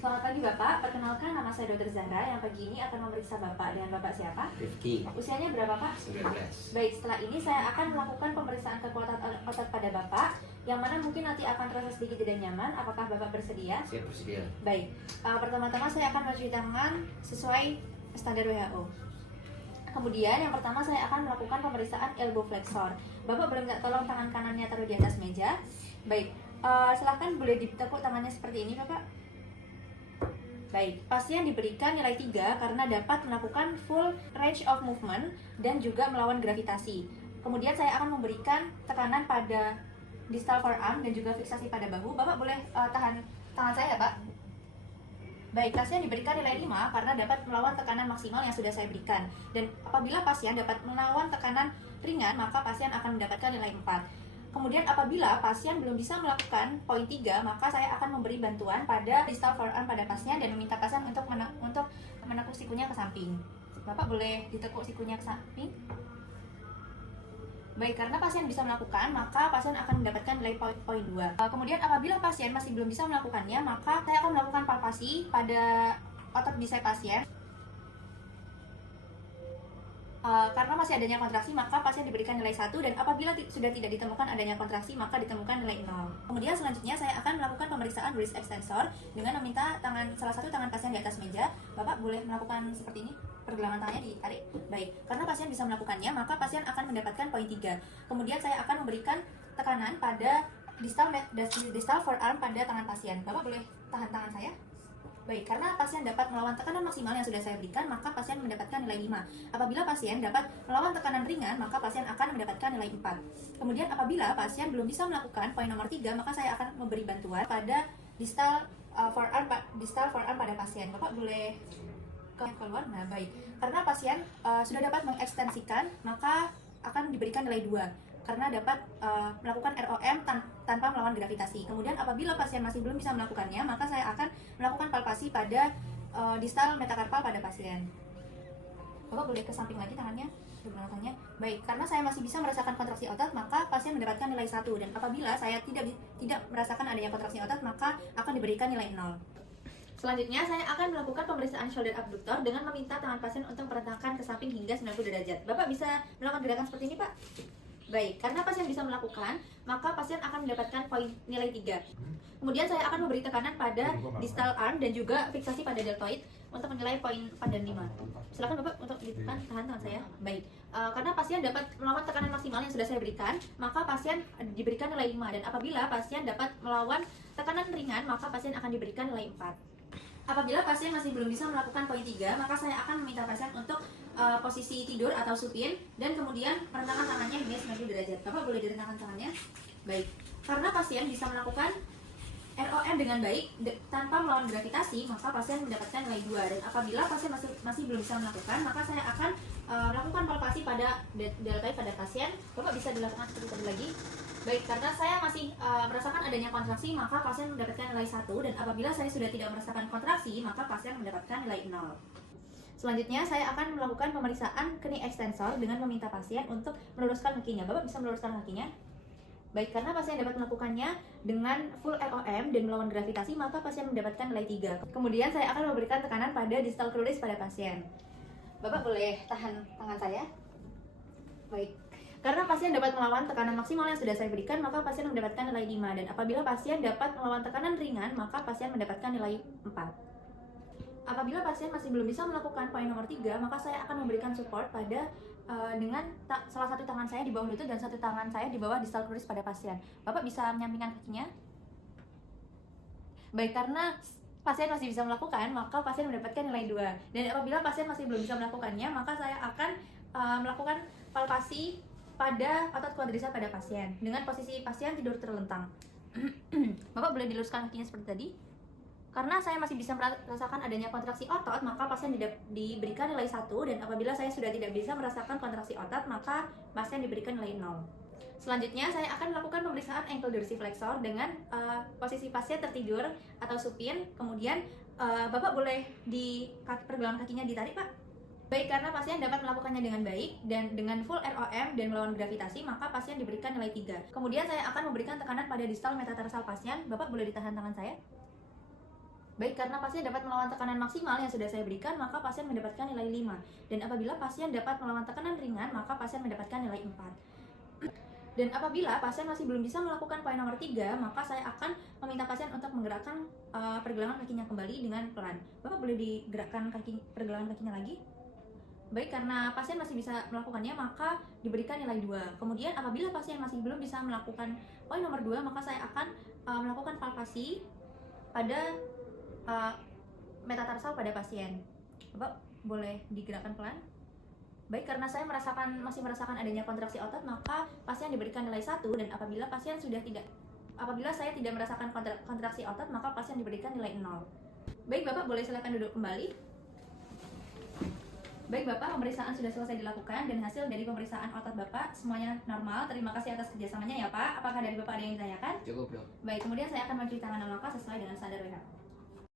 Selamat pagi Bapak, perkenalkan nama saya Dr. Zahra yang pagi ini akan memeriksa Bapak. Dengan Bapak siapa? Rifki. Usianya berapa Pak? 19. Baik, setelah ini saya akan melakukan pemeriksaan kekuatan otot pada Bapak, yang mana mungkin nanti akan terasa sedikit tidak nyaman. Apakah Bapak bersedia? Siap bersedia. Baik, pertama-tama saya akan mencuci tangan sesuai standar WHO. Kemudian yang pertama saya akan melakukan pemeriksaan elbow flexor. Bapak boleh minta tolong tangan kanannya taruh di atas meja. Baik, silahkan boleh ditekuk tangannya seperti ini Bapak. Baik, pasien diberikan nilai 3 karena dapat melakukan full range of movement dan juga melawan gravitasi. Kemudian saya akan memberikan tekanan pada distal forearm dan juga fiksasi pada bahu. Bapak boleh tahan tangan saya, Pak. Baik, pasien diberikan nilai 5 karena dapat melawan tekanan maksimal yang sudah saya berikan. Dan apabila pasien dapat melawan tekanan ringan, maka pasien akan mendapatkan nilai 4. Kemudian apabila pasien belum bisa melakukan poin 3, maka saya akan memberi bantuan pada distal forearm pada pasien dan meminta pasien untuk menekuk sikunya ke samping. Bapak boleh ditekuk sikunya ke samping. Baik, karena pasien bisa melakukan, maka pasien akan mendapatkan nilai poin 2. Kemudian apabila pasien masih belum bisa melakukannya, maka saya akan melakukan palpasi pada otot bisep pasien. Karena masih adanya kontraksi, maka pasien diberikan nilai 1, dan apabila sudah tidak ditemukan adanya kontraksi, maka ditemukan nilai 0. Kemudian selanjutnya saya akan melakukan pemeriksaan wrist extensor dengan meminta salah satu tangan pasien di atas meja. Bapak boleh melakukan seperti ini, pergelangan tangannya ditarik. Baik, karena pasien bisa melakukannya, maka pasien akan mendapatkan poin 3. Kemudian saya akan memberikan tekanan pada distal forearm pada tangan pasien. Bapak boleh tahan tangan saya. Baik, karena pasien dapat melawan tekanan maksimal yang sudah saya berikan, maka pasien mendapatkan nilai 5. Apabila pasien dapat melawan tekanan ringan, maka pasien akan mendapatkan nilai 4. Kemudian apabila pasien belum bisa melakukan poin nomor 3, maka saya akan memberi bantuan pada distal forearm pada pasien. Bapak boleh keluar. Nah, baik. Karena pasien sudah dapat mengekstensikan, maka akan diberikan nilai 2. Karena dapat melakukan ROM tanpa melawan gravitasi. Kemudian apabila pasien masih belum bisa melakukannya, maka saya akan melakukan palpasi pada distal metakarpal pada pasien. Bapak boleh ke samping lagi tangannya, tangannya. Baik, karena saya masih bisa merasakan kontraksi otot, maka pasien mendapatkan nilai 1. Dan apabila saya tidak merasakan adanya kontraksi otot, maka akan diberikan nilai 0. Selanjutnya, saya akan melakukan pemeriksaan shoulder abductor dengan meminta tangan pasien untuk merentangkan ke samping hingga 90 derajat. Bapak bisa melakukan gerakan seperti ini, Pak? Baik, karena pasien bisa melakukan, maka pasien akan mendapatkan poin nilai 3. Kemudian saya akan memberi tekanan pada distal arm dan juga fiksasi pada deltoid untuk menilai poin 4 dan 5. Silakan Bapak untuk ditekan tangan saya. Baik, karena pasien dapat melawan tekanan maksimal yang sudah saya berikan, maka pasien diberikan nilai 5. Dan apabila pasien dapat melawan tekanan ringan, maka pasien akan diberikan nilai 4. Apabila pasien masih belum bisa melakukan poin 3, maka saya akan meminta pasien untuk posisi tidur atau supin dan kemudian merentangkan tangannya hingga 90 derajat. Bapak boleh direntangkan tangannya. Baik, karena pasien bisa melakukan ROM dengan baik tanpa melawan gravitasi, maka pasien mendapatkan nilai 2. Dan apabila pasien masih belum bisa melakukan, maka saya akan melakukan palpasi pada deltoid pada pasien. Bapak bisa dilakukan seperti tadi lagi. Baik, karena saya masih merasakan adanya kontraksi, maka pasien mendapatkan nilai 1. Dan apabila saya sudah tidak merasakan kontraksi, maka pasien mendapatkan nilai 0. Selanjutnya, saya akan melakukan pemeriksaan knee extensor dengan meminta pasien untuk meluruskan kakinya. Bapak bisa meluruskan kakinya? Baik, karena pasien dapat melakukannya dengan full ROM dan melawan gravitasi, maka pasien mendapatkan nilai 3. Kemudian saya akan memberikan tekanan pada distal cruris pada pasien. Bapak boleh tahan tangan saya? Baik, karena pasien dapat melawan tekanan maksimal yang sudah saya berikan, maka pasien mendapatkan nilai 5. Dan apabila pasien dapat melawan tekanan ringan, maka pasien mendapatkan nilai 4. Apabila pasien masih belum bisa melakukan poin nomor 3, maka saya akan memberikan support pada dengan salah satu tangan saya di bawah lutut dan satu tangan saya di bawah distal cruris pada pasien. Bapak bisa menyampingkan kakinya? Baik, karena pasien masih bisa melakukan, maka pasien mendapatkan nilai 2. Dan apabila pasien masih belum bisa melakukannya, maka saya akan melakukan palpasi pada otot quadriceps pada pasien dengan posisi pasien tidur terlentang. Bapak boleh diluruskan kakinya seperti tadi. Karena saya masih bisa merasakan adanya kontraksi otot, maka pasien diberikan nilai 1. Dan apabila saya sudah tidak bisa merasakan kontraksi otot, maka pasien diberikan nilai 0. Selanjutnya, saya akan melakukan pemeriksaan ankle dorsiflexor dengan posisi pasien tertidur atau supin. Kemudian Bapak boleh pergelangan kakinya ditarik, Pak. Baik, karena pasien dapat melakukannya dengan baik dan dengan full ROM dan melawan gravitasi, maka pasien diberikan nilai 3. Kemudian saya akan memberikan tekanan pada distal metatarsal pasien. Bapak boleh ditahan tangan saya? Baik, karena pasien dapat melawan tekanan maksimal yang sudah saya berikan, maka pasien mendapatkan nilai 5. Dan apabila pasien dapat melawan tekanan ringan, maka pasien mendapatkan nilai 4. Dan apabila pasien masih belum bisa melakukan poin nomor 3, maka saya akan meminta pasien untuk menggerakkan pergelangan kakinya kembali dengan pelan. Bapak boleh digerakkan pergelangan kakinya lagi? Baik, karena pasien masih bisa melakukannya, maka diberikan nilai 2. Kemudian apabila pasien masih belum bisa melakukan poin nomor 2, maka saya akan melakukan palpasi pada metatarsal pada pasien. Bapak boleh digerakkan pelan? Baik, karena saya masih merasakan adanya kontraksi otot, maka pasien diberikan nilai 1. Dan apabila saya tidak merasakan kontraksi otot, maka pasien diberikan nilai 0. Baik, Bapak boleh silakan duduk kembali. Baik Bapak, pemeriksaan sudah selesai dilakukan dan hasil dari pemeriksaan otot Bapak semuanya normal. Terima kasih atas kerjasamanya ya Pak. Apakah dari Bapak ada yang ditanyakan? Cukup dok. Baik, kemudian saya akan mencuci tangan dan langkah sesuai dengan standar WHO.